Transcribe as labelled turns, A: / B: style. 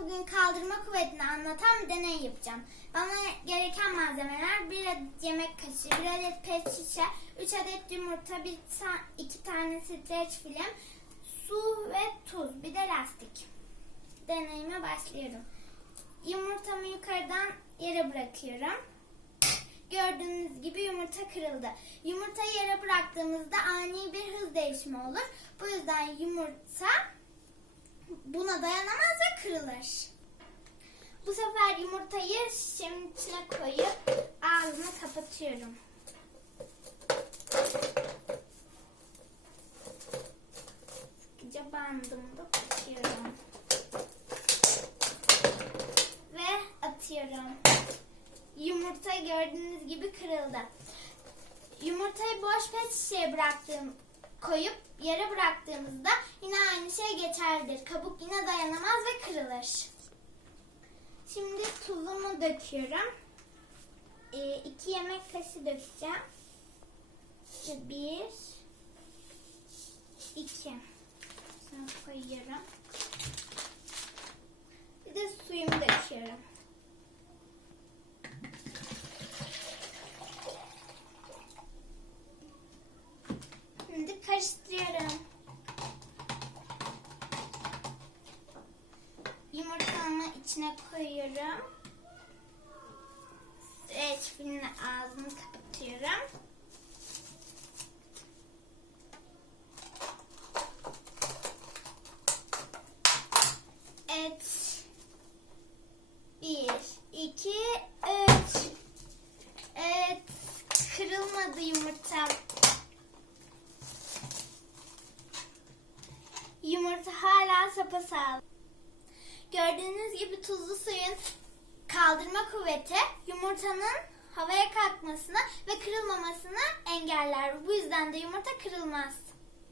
A: bugün kaldırma kuvvetini anlatan bir deney yapacağım. Bana gereken malzemeler 1 adet yemek kaşığı, 1 adet pet şişe, 3 adet yumurta, 1 2 tane streç film, su ve tuz, bir de lastik. Deneyime başlıyorum. Yumurtamı yukarıdan yere bırakıyorum. Gördüğünüz gibi yumurta kırıldı. Yumurtayı yere bıraktığımızda ani bir hız değişimi olur. Bu yüzden yumurta kırılır. Bu sefer yumurtayı şişemin içine koyup ağzını kapatıyorum. Sıkıca bandımı da tutuyorum. Ve atıyorum. Yumurta gördüğünüz gibi kırıldı. Yumurtayı boş pet şişeye bıraktığım koyup yere bıraktığımızda geçerlidir. Kabuk yine dayanamaz ve kırılır. Şimdi tuzumu döküyorum. Ee, iki yemek kaşığı dökeceğim. Bir, iki. Şunu koyuyorum. Bir de suyumu döküyorum. Şimdi karıştırıyorum. Yumurtamı içine koyuyorum. Streç filmle ağzını kapatıyorum. Evet. Bir, iki, üç. Evet. Kırılmadı yumurtam. Yumurta hala sapasağlam. Gördüğünüz gibi tuzlu suyun kaldırma kuvveti yumurtanın havaya kalkmasını ve kırılmamasını engeller. Bu yüzden de yumurta kırılmaz.